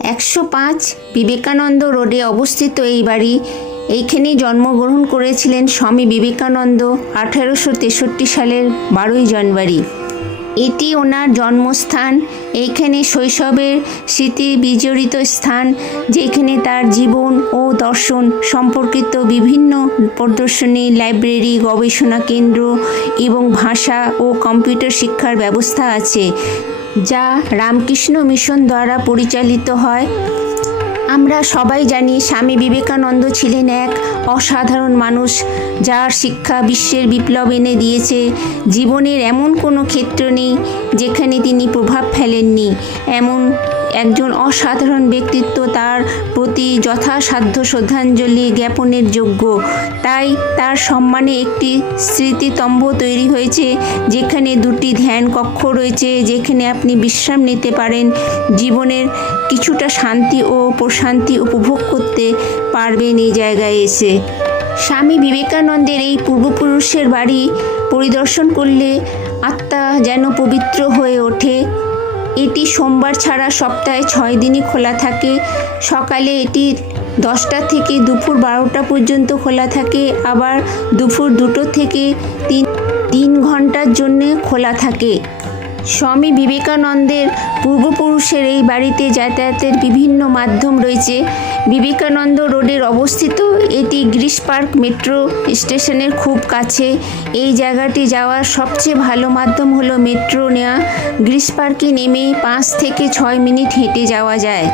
একশো পাঁচ বিবেকানন্দ রোডে অবস্থিত এই বাড়ি। এইখানেই জন্মগ্রহণ করেছিলেন স্বামী বিবেকানন্দ আঠারোশো তেষট্টি সালের বারোই জানুয়ারি। এটি ওনার জন্মস্থান। এইখানে শৈশবের স্মৃতি বিজড়িত স্থান, যেখানে তার জীবন ও দর্শন সম্পর্কিত বিভিন্ন প্রদর্শনী, লাইব্রেরি, গবেষণা কেন্দ্র এবং ভাষা ও কম্পিউটার শিক্ষার ব্যবস্থা আছে। যা রামকৃষ্ণ মিশন দ্বারা পরিচালিত হয়। আমরা সবাই জানি স্বামী বিবেকানন্দ ছিলেন এক অসাধারণ মানুষ, যার শিক্ষা বিশ্বের বিপ্লব এনে দিয়েছে। জীবনের এমন কোনো ক্ষেত্র নেই যেখানে তিনি প্রভাব ফেলেননি। এমন একজন অসাধারণ ব্যক্তিত্ব, তার প্রতি যথাসাধ্য শ্রদ্ধাঞ্জলি জ্ঞাপনের যোগ্য। তাই তার সম্মানে একটি স্মৃতিতম্ভ তৈরি হয়েছে, যেখানে দুটি ধ্যান কক্ষ রয়েছে, যেখানে আপনি বিশ্রাম নিতে পারেন, জীবনের কিছুটা শান্তি ও প্রশান্তি উপভোগ করতে পারবেন এই জায়গায় এসে। স্বামী বিবেকানন্দের এই পূর্বপুরুষের বাড়ি পরিদর্শন করলে আত্মা যেন পবিত্র হয়ে ওঠে। এটি সোমবার ছাড়া সপ্তাহে ছয় দিনই খোলা থাকে। সকালে এটি দশটা থেকে দুপুর বারোটা পর্যন্ত খোলা থাকে। আবার দুপুর দুটো থেকে তিন তিন ঘণ্টার জন্যে খোলা থাকে। স্বামী বিবেকানন্দের পূর্বপুরুষের এই বাড়িতে যাতায়াতের বিভিন্ন মাধ্যম রয়েছে। বিবেকানন্দ রোডের অবস্থিত এটি গ্রিস পার্ক মেট্রো স্টেশনের খুব কাছে। এই জায়গাটি যাওয়ার সবচেয়ে ভালো মাধ্যম হলো মেট্রো নেওয়া। গ্রিস পার্কে নেমে পাঁচ থেকে ছয় মিনিট হেঁটে যাওয়া যায়।